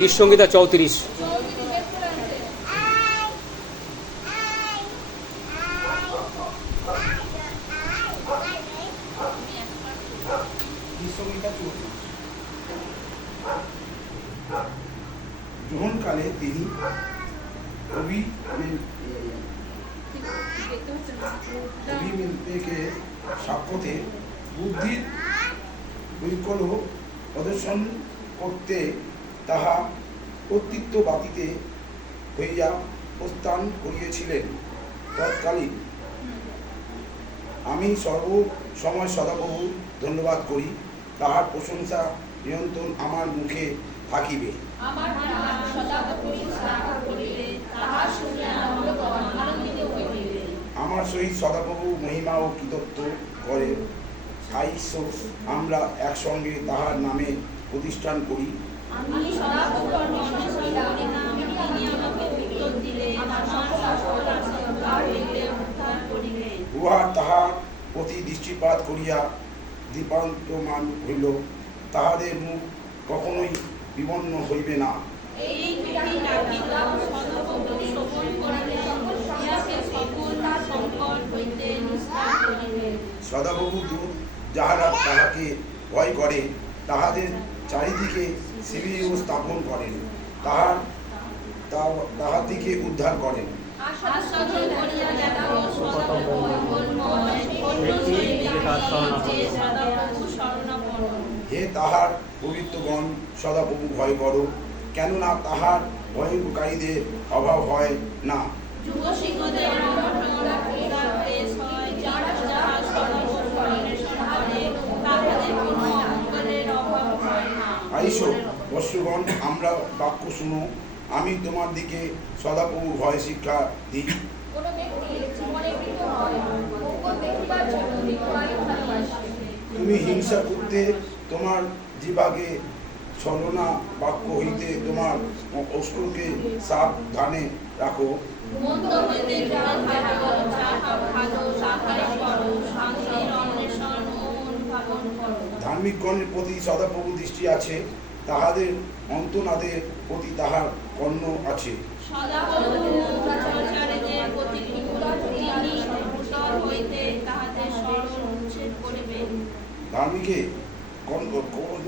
গীতসংহিতা 34। গ্রহণকালে তিনি অভিমিলকে সাক্ষ্যতে বুদ্ধির বৈকল্য প্রদর্শন করতে তাহা কর্তৃত্ব বাতিতে হইয়া প্রস্থান করিয়েছিলেন। তৎকালীন আমি সর্বসময় সদাপ্রভু ধন্যবাদ করি, তাহার প্রশংসা নিরন্তর আমার মুখে থাকিবে। আমার সহিত সদাপ্রভু মহিমা ও কৃতজ্ঞ করে আমরা একসঙ্গে তাহার নামে প্রতিষ্ঠান করি। উহা তাহার প্রতি দৃষ্টিপাত করিয়া দীপান্তমান হইল, তাহাদের মুখ কখনোই বিবন্ন হইবে না। সদাপ্রভু দূত যাহারা তাহাকে ভয় করে, তাহাদের চারিদিকে শিবির স্থাপন করেন, তাহাদিকে উদ্ধার করেন। হে তাহার পবিত্রগণ, সদাপ্রভু ভয় করো, কেননা তাহার ভয়ঙ্করীদের অভাব হয় না। আইসো বৎসগণ, আমরা বাক্য শুনো, আমি তোমার দিকে সদাপ্রভু ভয় শিক্ষা দিই। তুমি হিংসা করতে তোমার জিহ্বাকে ছলনা বাক্য হইতে তোমার অস্ত্রকে সাবধানে রাখো। ধার্মিকগণের প্রতি সদাপ্রভু দৃষ্টি আছে, তাহাদের অন্তনাদের প্রতি তাহার কর্ণ আছে। ধার্মিকে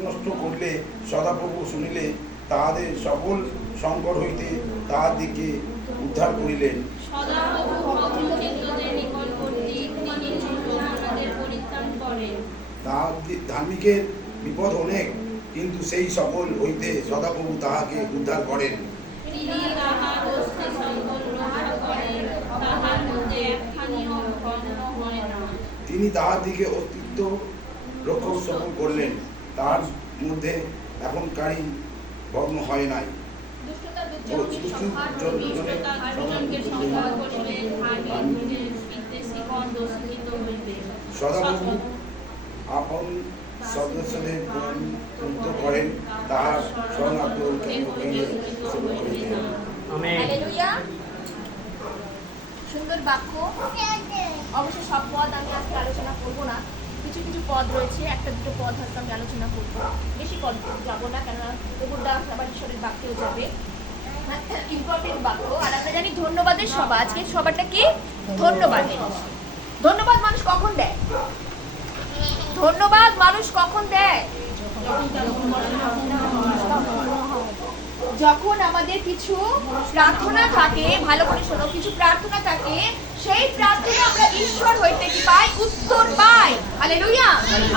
নষ্ট করলে সদাপ্রভু শুনিলে তাহাদের সকল সংকট হইতে তাহার দিকে উদ্ধার করিলেন। ধার্মিকের বিপদ অনেক, কিন্তু সেই সকল হইতে সদাপ্রভু তাহাকে উদ্ধার করেন। তিনি তাহার দিকে অস্তিত্ব রক্ষক সফল করলেন, তাহার মধ্যে এখনকারী ভগ্ন হয় নাই। সদাপ্রভু আপন সদস্যদের মুক্ত করেন, তাহার শরণার্থ সুন্দর বাক্য। অবশ্য সব পদ আমি আজকে আলোচনা করবো না, কিছু কিছু পদ রয়েছে, একটা দুটো পদ হয়তো আমি আলোচনা করবো, বেশি পদ যাবো না, কেননা ওগুলা আবার ঈশ্বরের বাক্যেও যাবে। ইম্পর্টেন্ট বাক্য। আর আমরা জানি ধন্যবাদের সভা, আজকে সভাটা কি ধন্যবাদের। ধন্যবাদ মানুষ কখন দেয়? ধন্যবাদ মানুষ কখন দেয়? যখন আমাদের কিছু প্রার্থনা থাকে, ভালো করে শোনো, কিছু প্রার্থনা থাকে, সেই প্রার্থনা আমরা ঈশ্বর হইতে কি পাই? উত্তর পাই। হালেলুয়া।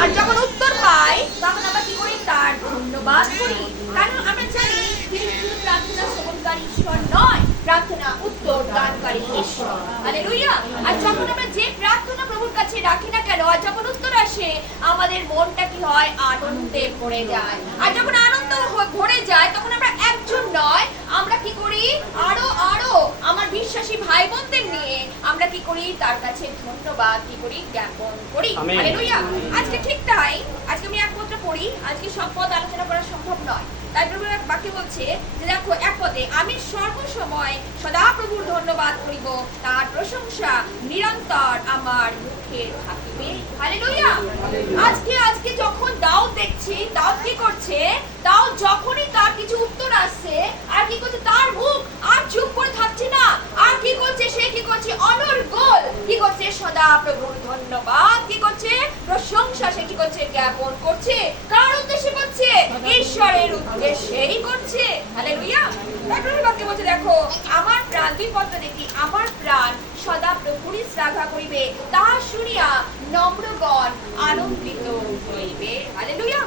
আর যখন উত্তর পাই, তখন আমরা কি করি? তার ধন্যবাদ করি। কারণ আমরা জানি তিনি শুধু প্রার্থনা শ্রবণকারী ঈশ্বর নয়, প্রার্থনা উত্তর দানকারী ঈশ্বর। হালেলুয়া। আর যখন আমরা যে প্রার্থনা প্রভুর কাছে রাখি না কেন, আর যখন উত্তর আসে, আমাদের মনটা কি হয়? আনন্দে ভরে যায়। আর যখন আনন্দ ভরে যায়, তখন আমরা একজন নয়, আমরা কি করি? আরো আরো আমার বিশ্বাসী ভাই বোনদের নিয়ে আমরা কি করি? তার কাছে ধন্যবাদ কি করি? জ্ঞাপন করি। হালেলুয়া। আজকে ঠিক তাই, আজকে আমি এক পত্র পড়ি, আজকে সব পদ আলোচনা করা সম্ভব নয়, তাই প্রভু এক বাক্যে বলছে যে দেখো এক পদে, আমি সর্বসময় সদা প্রভুর ধন্যবাদ করিব, তার প্রশংসা নিরন্তর আমার মুখে থাকিবে। হালেলুয়া। আজকে যখন দাউদ দেখছি, দাউদ কি করছে, দাউদ যখনই তার কিছু উত্তর আসছে, আর কি করছে, তার মুখ আর চুপ করে থাকছে না, আর কি করছে, সে কি করছে, অনর্গল কি করছে, সদা প্রভুর ধন্যবাদ কি করছে, প্রশংসা সে কি করছে, জ্ঞাপন করছে। কার উদ্দেশ্যে করছে? ঈশ্বরের উদ্দেশ্যেই করছে। হালেলুয়া। তারপরে বাক্য বলছে দেখো, আমার প্রাণ, 2 পদ দেখি, আমার প্রাণ সদা প্রভুরই শ্লাঘা করিবে, তাহা শুনিয়া নম্রগণ আনন্দিত হইবে। হালেলুয়া।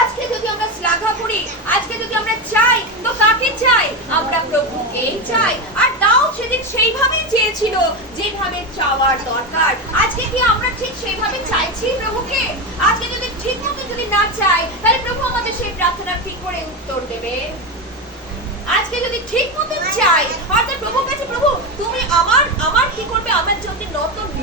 আজকে যদি আমরা শ্লাঘা করি, আজকে যদি আমরা চাই, তো কাকে চাই? আমরা প্রভুকেই চাই। আর দাউদ সেদিন সেইভাবেই চেয়েছিল যেভাবে চাওয়ার দরকার। আজকে কি আমরা ঠিক সেইভাবে চাইছি প্রভুকে? আজকে যদি ঠিক মতো যদি না চাই, তাহলে প্রভু আমাদের সেই প্রার্থনা কি করে উত্তর দেবে? আজকে যদি ঠিক মতো চাই, অর্থাৎ প্রভুর কাছে, প্রভু তুমি আমার কি করবে, আমার যদি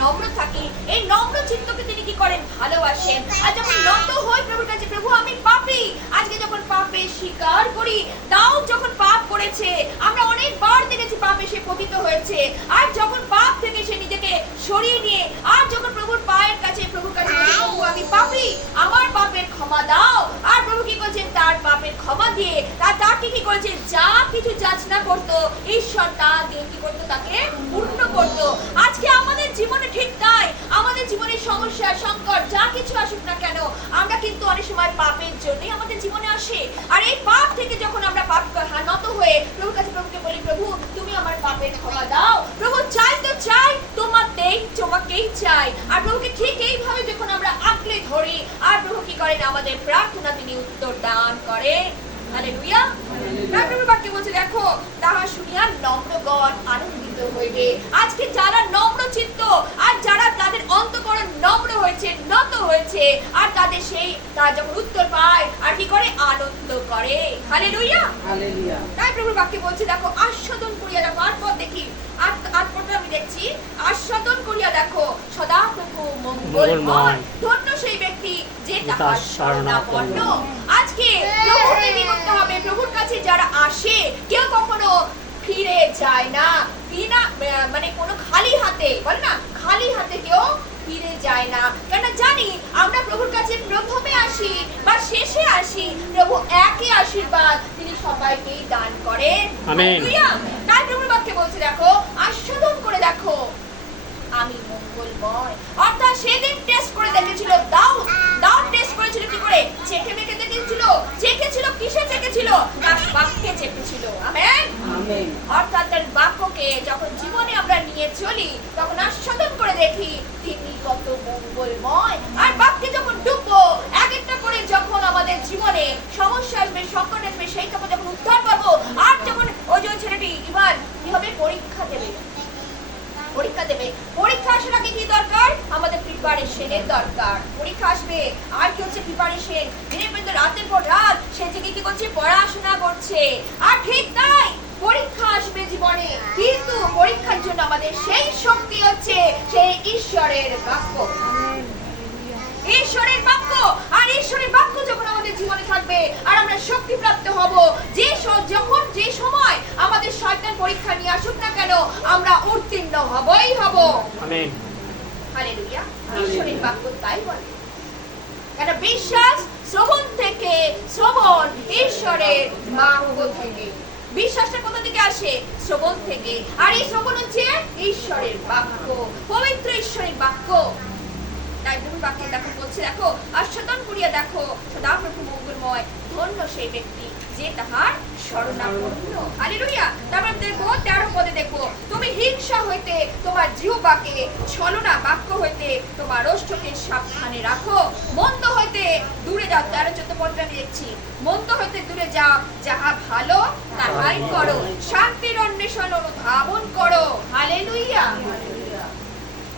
নম্র থাকি, এই নম্র চিত্তকে তিনি কি করেন, ভালোবাসেন। আর যখন নত হই প্রভুর কাছে, প্রভু আমি পাপী, আজকে যখন পাপে স্বীকার করি, দাউদ যখন পাপ করেছে, আমরা অনেকবার দেখেছি পাপে সে পতিত হয়েছে, আর যখন পাপ থেকে সে নিজেকে সরিয়ে নিয়ে, আর যখন প্রভুর পায়ের কাছে, প্রভুর কাছে, প্রভু আমি পাপী, আমার পাপের ক্ষমা দাও, আর প্রভু কি করছেন, তার পাপের ক্ষমা দিয়ে তাকে কি করেছেন, যা কিছু যাচনা করতো, ঈশ্বর তা দিয়ে কি করতো, তাকে পূর্ণ করতো। আজকে আমাদের জীবনে ঠিক তাই, আমাদের জীবনের সমস্যা, সংকট যা কিছু আসুক না কেন, আমরা কিন্তু অনেক সময় পাপের জন্যই আমাদের জীবনে আসে। আর এই পাপ থেকে যখন আমরা পাপ নত হয়ে প্রভুর কাছে, প্রভুকে বলি, প্রভু তুমি আমার পাপের ক্ষমা দাও, প্রভু চাই তো চাই, তোমাকেই চাই। আর প্রভুকে ঠিক এইভাবে যখন আমরা আঁকড়ে ধরি, আর প্রভু কি করেন, আমাদের প্রার্থনা তিনি উত্তর দান করেন। হালেলুয়া। তারপরে বাক্য বলছে দেখো, তাহা শুনিয়া নম্রগণ আনন্দিত হইবে। আজকে যারা নম্র চিত্ত, আর যারা তাদের অন্তঃকরণ নম্র হয়েছে, নত হয়েছে, আর তাদের সেই তারা যখন উত্তর পায়, আর কি করে, আনন্দ করে। হালেলুয়া। হালেলুয়া। তাই প্রভুর বাক্য বলছে দেখো, আস্বাদন করিয়া দেখো, আর পদ দেখি, আর পদটা আমি দেখছি, আস্বাদন করিয়া দেখো সদা প্রভু মঙ্গলময়, ধন্য সেই ব্যক্তি যে তাহার শরণাপন্ন। আজকে প্রভুকে কি করতে হবে, প্রভুর কাছে যারা আসে, কেউ কখনো ফিরে যায় না, বিনা মানে কোনো খালি হাতে, বলে না, খালি হাতে কেউ ফিরে যায় না। কেন জানি আমরা প্রভুর কাছে প্রথমে আসি বা শেষে আসি, প্রভু একই আশীর্বাদ তিনি সবাইকেই দান করেন। আমেন। তাই প্রভুর বাক্যে বলছে দেখো, আস্বাদন করে দেখো আমি মঙ্গলময়। অর্থাৎ সেদিন টেস্ট করে দেখেছিল দাউদ টেস্ট করেছিল কি করে, চেখে মেখে দেখেছিল, চেখেছিল কিসে চেখেছিল, তার বাক্যে চেখেছিল। আমেন। আমেন। অর্থাৎ তার বাক্যকে যখন জীবনে আমরা নিয়ে চলি, তখন আস্বাদন করে দেখি তিনি কত মঙ্গলময়। আর বাক্যে যখন ডুববো, এক একটা করে যখন আমাদের জীবনে সমস্যা আসবে, সংকট আসবে, সেই তখন যখন উদ্ধার পাবো, আর যখন ওই যে ছেলেটি ইমান কি হবে, পরীক্ষা দেবে, পরীক্ষা আসার আগে কি দরকার, আমাদের প্রিপারেশনের দরকার। পরীক্ষা আসবে, আর কি হচ্ছে, প্রিপারেশন। দিনের পর রাতের পর রাত সে থেকে কি করছে, পড়াশোনা করছে। আর ঠিক তাই পরীক্ষা আসবে জীবনে, কিন্তু পরীক্ষার জন্য আমাদের সেই শক্তি হচ্ছে সেই ঈশ্বরের বাক্য। ঈশ্বরের বাক্য, আর ঈশ্বরের বাক্য যখন আমাদের জীবনে থাকবে, আর আমরা শক্তি প্রাপ্ত হব, যখন যে সময় আমাদের শয়তান পরীক্ষা নিয়ে আসুক না কেন, আমরা উত্তীর্ণ হবই হব। আমেন। হালেলুয়া। ঈশ্বরের বাক্য তাই বলে। কেন বিশ্বাস শ্রবণ থেকে, শ্রবণ ঈশ্বরের বাক্য থেকে। বিশ্বাসটা কোথা থেকে আসে, শ্রবণ থেকে। আর এই শ্রবণ হচ্ছে ঈশ্বরের বাক্য, পবিত্র ঈশ্বরের বাক্য। তাই প্রভু বাক্যে দেখো বলছে দেখো, আস্বাদন করিয়া দেখো সদা প্রভু মঙ্গলময়, ধন্য সেই ব্যক্তি যে তাহার শরণাপন্ন। হালেলুয়া। তারপর দেখো 13 পদে দেখো, তুমি হিংসা হইতে তোমার জিহ্বাকে, ছলনা বাক্য হইতে তোমার ওষ্ঠকে সাবধানে রাখো। মন্দ হইতে দূরে যাও। 13-14 পদটা আমি দেখছি, মন্দ হইতে দূরে যাও, যাহা ভালো তাহাই করো, শান্তির অন্বেষণ অনুধাবন করো। হালেলুয়া।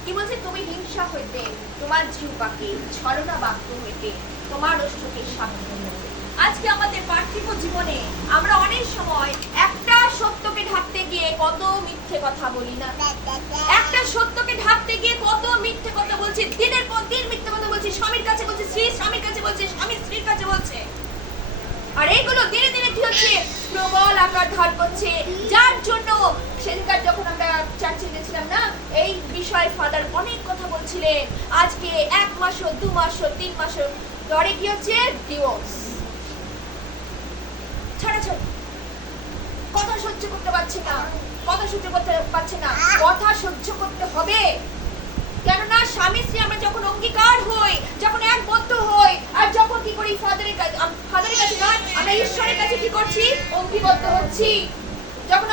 কি বলছে, তুমি হিংসা হইতে তোমার জিহ্বাকে, ছলনা বাক্য হইতে তোমার ওষ্ঠকে সাবধানে। আজকে আমাদের পার্থিব জীবনে আমরা অনেক সময় একটা সত্যকে ঢাকতে গিয়ে কত মিথ্যে কথা বলি না, একটা সত্যকে ঢাকতে গিয়ে কত মিথ্যে কথা বলছি, দিনের পর দিন মিথ্যে কথা বলছি, স্বামীর কাছে বলছি, স্ত্রী স্বামীর কাছে বলছে, স্বামী স্ত্রীর কাছে বলছে। আর এইগুলো দিনে দিনে কি হচ্ছে, প্রবল আকার ধার করছে। যার জন্য সেদিনকার যখন আমরা চার্চে গেছিলাম না, এই বিষয়ে ফাদার অনেক কথা বলছিলেন। আজকে 1 মাসও 2 মাসও 3 মাসও পরে কি হচ্ছে, ডিভোর্স, ছাড়াছাড়ি, কথা সহ্য করতে পারছে না, কথা সহ্য করতে পারছে না, কথা সহ্য করতে হবে। কেননা স্বামী স্ত্রী আমরা যখন অঙ্গীকার হই, যখন একবদ্ধ হই, আর যখন কি করি ফাদারের কাছে নয়, আমরা ঈশ্বরের কাছে কি করছি, অঙ্গীবদ্ধ হচ্ছি। যখন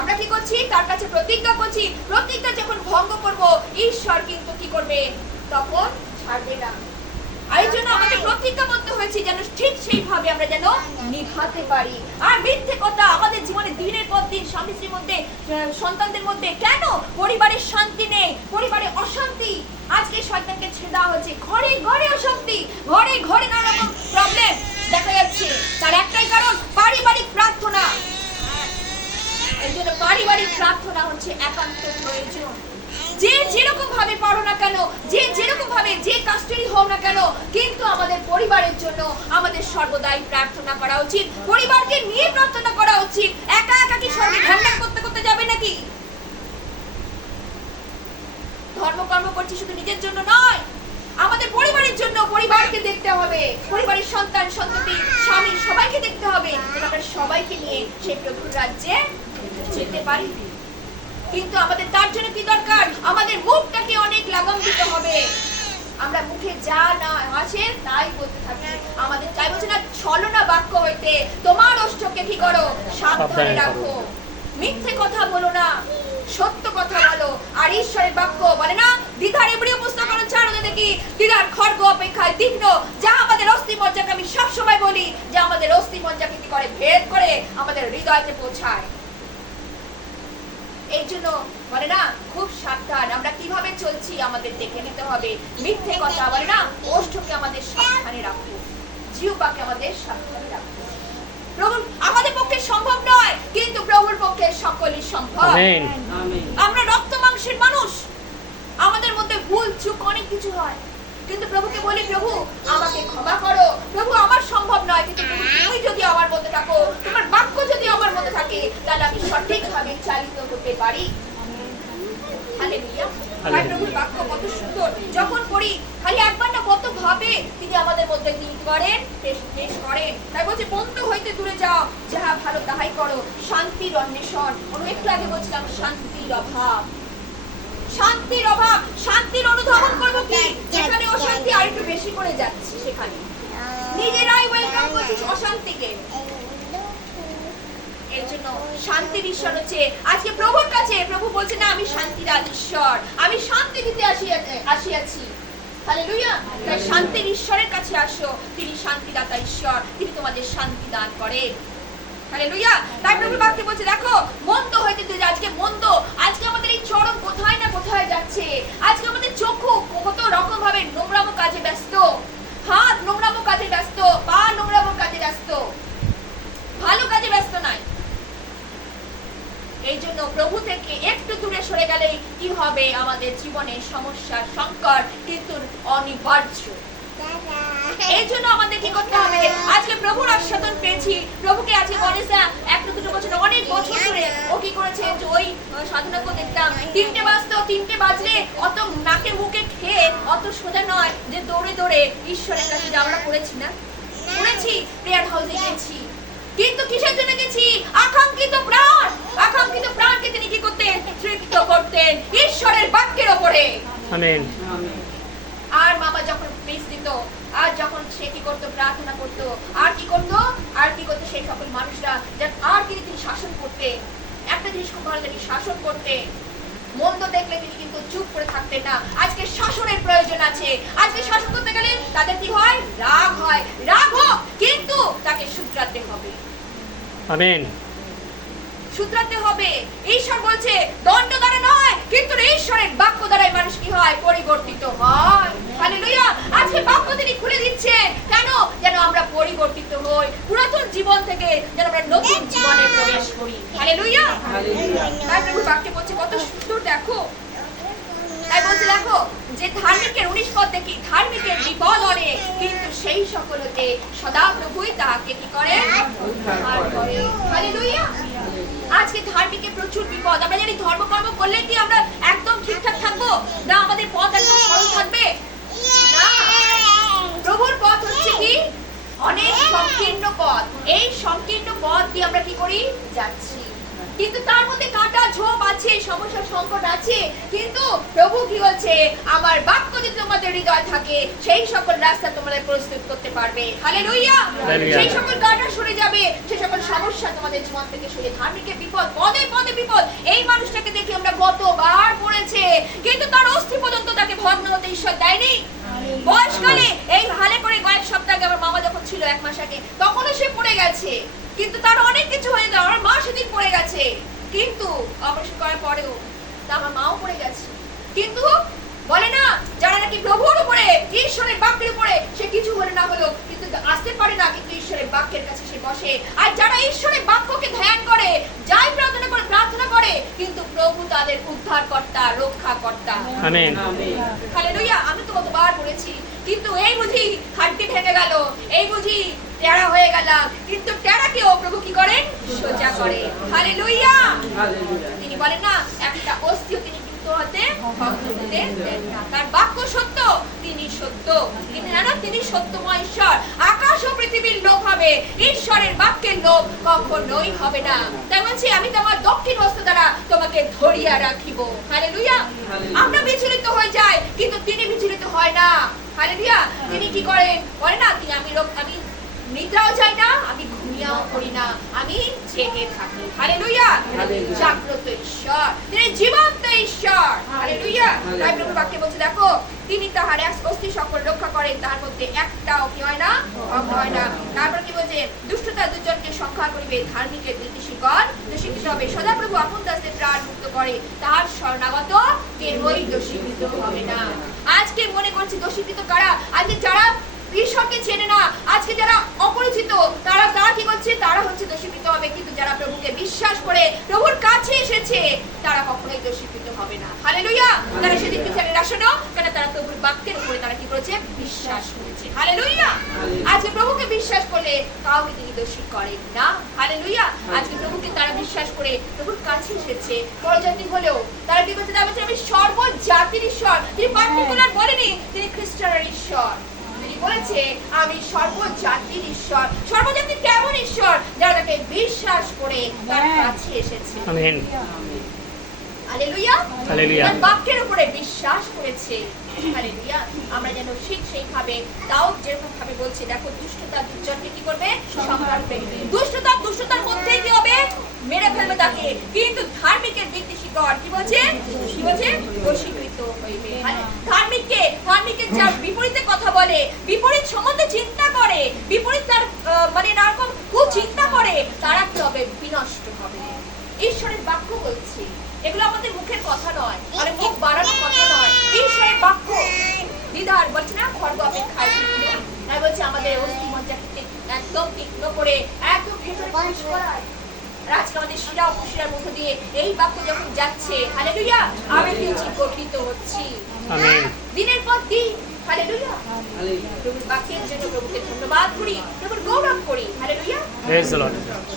আমরা কি করছি, তার কাছে প্রতিজ্ঞা করছি। প্রতিজ্ঞা যখন ভঙ্গ করব, ঈশ্বর কিন্তু কি করবে, তখন ছাড়বে না। আর এই জন্য আমাদের প্রতিজ্ঞাবদ্ধ হয়েছি যেন ঠিক সেইভাবে আমরা যেন নিভাতে পারি। আর মিথ্যে কথা আমাদের জীবনে দিনের পর দিন স্বামী স্ত্রীর মধ্যে, সন্তানদের মধ্যে, কেন পরিবারের শান্তি নেই, পরিবারে অশান্তি। আজকে শয়তানকে ছেড়ে দেওয়া হয়েছে, ঘরে ঘরে অশান্তি, ঘরে ঘরে নানা রকম প্রবলেম দেখা যাচ্ছে। তার একটাই কারণ, পারিবারিক প্রার্থনা। এই জন্য পারিবারিক প্রার্থনা হচ্ছে একান্ত প্রয়োজন। যে যেরকম ভাবে পারো না কেন, যে যেরকম ভাবে যে কাজটাই হোক না কেন, কিন্তু আমাদের পরিবারের জন্য আমাদের সর্বদাই প্রার্থনা করা উচিত। পরিবারকে নিয়ে প্রার্থনা করা উচিত। একা একা কি স্বর্গে ধ্যান করতে করতে যাবে নাকি? ধর্মকর্ম করছি শুধু নিজের জন্য নয়, আমাদের পরিবারের জন্য। পরিবারকে দেখতে হবে, পরিবারের সন্তান সন্ততি স্বামী সবাইকে দেখতে হবে, আমরা সবাইকে নিয়ে সেই প্রভুর রাজ্যে যেতে পারি। কিন্তু আমাদের তার জন্য কি দরকার, আমাদের মুখটাকে অনেক লাগাম দিতে হবে। আমরা মুখে যা না আসে তাই বলতে থাকি। আমাদের তাই বলছে না, ছলনা বাক্য হইতে তোমার ওষ্ঠকে কি করো, সাবধানে রাখো। মিথ্যে কথা বলো না, সত্য কথা বলো। আর ঈশ্বরের বাক্য বলে না, দ্বিধার এব্রিয় পুস্তক 4 দেখি, দ্বিধার খড়গ অপেক্ষায় তীক্ষ্ণ, যা আমাদের অস্থি মজ্জাকে, আমি সবসময় বলি যে আমাদের অস্থি মজ্জাকে কি করে, ভেদ করে আমাদের হৃদয়তে পৌঁছায়। এই জন্য বলে না, খুব সাবধান, আমরা কিভাবে চলছি আমাদের দেখে নিতে হবে। মিথ্যে কথা বলে না, ওষ্ঠকে আমাদের সাবধানে রাখো, জিহ্বাকে আমাদের সাবধানে রাখো। প্রভু আমাদের পক্ষে সম্ভব নয়, কিন্তু প্রভুর পক্ষে সকলই সম্ভব। আমরা রক্ত মাংসের মানুষ, আমাদের মধ্যে ভুল চুক অনেক কিছু হয়, কিন্তু প্রভুকে বলি, প্রভু আমাকে ক্ষমা করো। প্রভু আমার সম্ভব নয়, কিন্তু প্রভু তুমি যদি আমার মধ্যে থাকো, তোমার বাক্য যদি আমার মধ্যে থাকে, তাহলে আমি সঠিকভাবে চালিত হতে পারি। হালেলুয়া। আর প্রভুর বাক্য কত সুন্দর, যখন পড়ি খালি একবার না, কত ভাবে তিনি আমাদের মধ্যে কি করেন, পেশ করেন। তাই বলছে, বন্ধ হইতে দূরে যাও, যাহা ভালো তাহাই করো, শান্তির অন্বেষণ। একটু আগে বলছিলাম শান্তির অভাব, শান্তির অভাব। শান্তির অনুধাবন করবো কি, যেখানে অশান্তি আর একটু বেশি করে যাচ্ছে, সেখানে নিজেরাই ওয়েলকাম করছি অশান্তিকে। এর জন্য শান্তির ঈশ্বর হচ্ছে আজকে প্রভুর কাছে। প্রভু বলছে না, আমি শান্তির ঈশ্বর, আমি শান্তি দিতে আসিয়াছি। হালেলুয়া। তাই শান্তির ঈশ্বরের কাছে আসো, তিনি শান্তিদাতা ঈশ্বর, তিনি তোমাদের শান্তি দান করেন। হালেলুয়া। তাই প্রভু বাক্যে বলছে, দেখো মন্দ হইতে তুই, আজকে মন্দ, আজকে আমাদের এই চরম কোথায় না কোথায় যাচ্ছে। আজকে আমাদের চক্ষু কত রকম ভাবে নোংরামো কাজে ব্যস্ত, হাত নোংরামো কাজে ব্যস্ত, পা নোংরামো কাজে ব্যস্ত, ভালো কাজে ব্যস্ত নাই। এই জন্য প্রভু থেকে একটু দূরে সরে গেলেই কি হবে, আমাদের জীবনে সমস্যা সংকট কিন্তু অনিবার্য। এই জন্য আমাদের কি করতে হবে, আজকে প্রভুর আস্বাদন পেয়েছি। প্রভুকে আজকে গণেশা 1-2 বছর, অনেক বছর ধরে ও কি করেছে, যে ওই সাধনাকে দেখতাম 3টে বাজতো, 3টে বাজলে অত নাকে মুখে খেয়ে অত সোজা নয় যে দৌড়ে দৌড়ে ঈশ্বরের কাছে আমরা করেছি না, করেছি, প্রেয়ার হাউসে গেছি। কিন্তু কিসের জন্য গেছি, আকাঙ্ক্ষিত প্রাণ, আকাঙ্ক্ষিত প্রাণকে তিনি কি করতেন, তৃপ্ত করতেন ঈশ্বরের বাক্যের উপরে। আমেন। আর মামা যখন প্রেস দিত, আর যখন সে কি করতো, প্রার্থনা করতো, আর কি করতো সেই সকল মানুষরা, আর তিনি শাসন করতেন। একটা জিনিস খুব ভালো লাগে, শাসন করতে। মন্দ দেখলে তিনি কিন্তু চুপ করে থাকতেন না। আজকে শাসনের প্রয়োজন আছে। আজকে শাসন করতে গেলে তাদের কি হয়, রাগ হয়। রাগ হোক, কিন্তু তাকে শুধরাতে হবে। আমেন। শুধরাতে হবে। ঈশ্বর বলছে দণ্ড দ্বারা নয়, কিন্তু ঈশ্বরের বাক্য দ্বারাই মানুষ কি হয়, পরিবর্তিত হয়। হালেলুয়া। আজকে বাক্য তিনি খুলে দিচ্ছে, কেন, যেন আমরা পরিবর্তিত হই, পুরাতন জীবন থেকে যেন আমরা নতুন জীবনে প্রবেশ করি। হালেলুয়া। তাই প্রভু বাক্যে বলছে কত সুন্দর, দেখো। তাই বলছে দেখো যে ধার্মিকের 19 পদ দেখি ধার্মিকের বিপদ অনেক কিন্তু সেই সকলতে সদাপ্রভুই তাহাকে কি করে উদ্ধার করে। হালেলুয়া। আজকে ধার্মিকের প্রচুর বিপদ। আমরা জানি ধর্মকর্ম করলে কি আমরা একদম ঠিকঠাক থাকবো না, আমাদের পথ একদম সরল থাকবে না। প্রভুর পথ হচ্ছে কি অনেক সংকীর্ণ পথ। এই সংকীর্ণ পথ দিয়ে আমরা কি করি যাচ্ছি, কিন্তু তার মধ্যে কাঁটা ঝোপ আছে, সমস্যা সংকট আছে, কিন্তু প্রভু কি বলছে আমার বাক্য যদি তোমাদের হৃদয় থাকে সেই সকল রাস্তা তোমাদের প্রস্তুত করতে পারবে। হালেলুয়া। সেই সকল কাঁটা সরে যাবে, সেই সকল সমস্যা তোমাদের জীবন থেকে সরে। ধার্মিকের বিপদ, পদে পদে বিপদ। এই মানুষটাকে দেখে আমরা কতবার পড়েছে, কিন্তু তার অস্থি পর্যন্ত তাকে ভগ্ন হতে ঈশ্বর দেয়নি। বয়সকালে এই হালে করে কয়েক সপ্তাহ আগে আমার মামা যখন ছিল 1 মাস আগে, তখনও সে পড়ে গেছে, কিন্তু তার অনেক কিছু হয়ে যায়। আমার মা সেদিন পড়ে গেছে, কিন্তু অপারেশন করার পরেও তা আমার মাও পড়ে গেছে। কিন্তু বলে না যারা নাকি প্রভুর উপরে ঈশ্বরের বাক্যের উপরে সে কিছু হলে না হলো কিন্তু আসতে পারে না, কিন্তু ঈশ্বরের বাক্যের কাছে সে বসে। আর যারা ঈশ্বরের বাক্যকে ধ্যান করে, যাই প্রার্থনা করে, কিন্তু প্রভু তাদের উদ্ধারকর্তা, রক্ষাকর্তা। আমেন। হালেলুয়া। আমি তো কতবার বলেছি, কিন্তু এই বুঝি হাড্ডি ভেঙে গেল, এই বুঝি টেরা হয়ে গেল, কিন্তু টেরাকেও প্রভু কি করেন সোজা করে। হালেলুয়া। তিনি বলেন না একটা অস্থিও তিনি কিন্তু হতে ভগ্ন হতে দেন না। তার বাক্য সত্য, তিনি সত্য, তিনি জানো তিনি সত্যময় ঈশ্বর। আকাশ ও পৃথিবীর লোভ হবে, ঈশ্বরের বাক্যের লোভ কখনোই হবে না। তাই বলছি আমি তোমার দক্ষিণ হস্ত দ্বারা তোমাকে ধরিয়া রাখিব। হালেলুয়া। আমরা বিচলিত হয়ে যাই, কিন্তু তিনি বিচলিত হয় না। হালেলুয়া। তিনি কি করেন বলে না আমি নিদ্রাও যাই না, আমি ঘুমিয়াও করি না, আমি জেগে থাকি। হালেলুয়া। জাগ্রত ঈশ্বর, তিনি জীবন্ত ঈশ্বর। হালেলুয়া। তাই প্রভু বাক্যে বলছে দেখো তিনি তাহার অস্থি সকল রক্ষা করেন, তার মধ্যে একটাও কি হয় না ভগ্ন হয় না। তারপর কি বলছে দুষ্টতা দুজনকে সংখ্যা করিবে, ধার্মিকের নীতিশিকর দোষীকৃত হবে। সদাপ্রভু আপন দাসদের প্রাণ মুক্ত করে, তাহার শরণাগত কেহই দোষীকৃত হবে না। আজকে মনে করছি দোষীকৃত কারা? আজকে যারা ঈশ্বরকে চেনে না, আজকে যারা অপরিচিত, তারা কি করছে? তারা হচ্ছে দোষীকৃত হবে। কিন্তু যারা প্রভুকে বিশ্বাস করে প্রভুর কাছে এসেছে তারা কখনোই দোষীকৃত হবে না। হালেলুয়া। তারা সেদিনকে ছেড়ে আসলো কেন? তারা প্রভুর বাক্যের উপরে তারা কি করেছে? বিশ্বাস করেছে। হালেলুয়া। আজকে প্রভুকে বিশ্বাস করলে কাউকে তিনি দোষী করেন না। হালেলুয়া। আজকে প্রভুকে তারা বিশ্বাস করে প্রভুর কাছে এসেছে, পরজাতি হলেও তারা কি করছে? তারা বলছে আমি সর্বজাতির ঈশ্বর। তিনি পার্টিকুলার বলেনি তিনি খ্রিস্টানের ঈশ্বর, তিনি বলেছে আমি সর্বজাতির ঈশ্বর। সর্বজাতির কেমন ঈশ্বর? যারা তাকে বিশ্বাস করে তার কাছে এসেছে। আমেন। হালেলুয়া। হালেলুয়া। তার বাক্যের উপরে বিশ্বাস করেছে। হালেলুয়া। আমরা যেন ঠিক সেইভাবে তাও যেরকম ভাবে বলছে দেখো দুষ্টতা দুর্জনকে কি করবে? সংহার করবে। দুষ্টতার মধ্যে কি হবে? মেরে ফেলবে তাকে, কিন্তু ধার্মিকের বিদ্বেষীগণ কি বলছে? কি বলছে? বশীকৃত হইবে। ধার্মিকের যার বিপরীতে কথা বলে, বিপরীত সম্বন্ধে চিন্তা করে, বিপরীত তার মানে এরকম কুচিন্তা করে, তারা কি হবে? বিনষ্ট হবে। ঈশ্বরের বাক্য বলছে, এগুলো আমাদের মুখের কথা নয়, মানে মুখ বাড়ানোর কথা নয়। ঈশ্বরের বাক্য দিদার বলছে না খড়গ অপেক্ষায় তীক্ষ্ণ। তাই বলছে আমাদের অস্থিমজ্জাকে একদম তীক্ষ্ণ করে একদম ভেতরে প্রবেশ করায়। আর আজকে আমাদের শিরা উপশিরার মধ্য দিয়ে এই বাক্য যখন যাচ্ছে, হালেলুয়া, আমরা কি হচ্ছি? গঠিত হচ্ছি। আমেন। দিনের পর দিন। হালেলুয়া। প্রভুর বাক্যের জন্য প্রভুকে ধন্যবাদ করি, প্রভুর গৌরব করি। হালেলুয়া। Praise the Lord.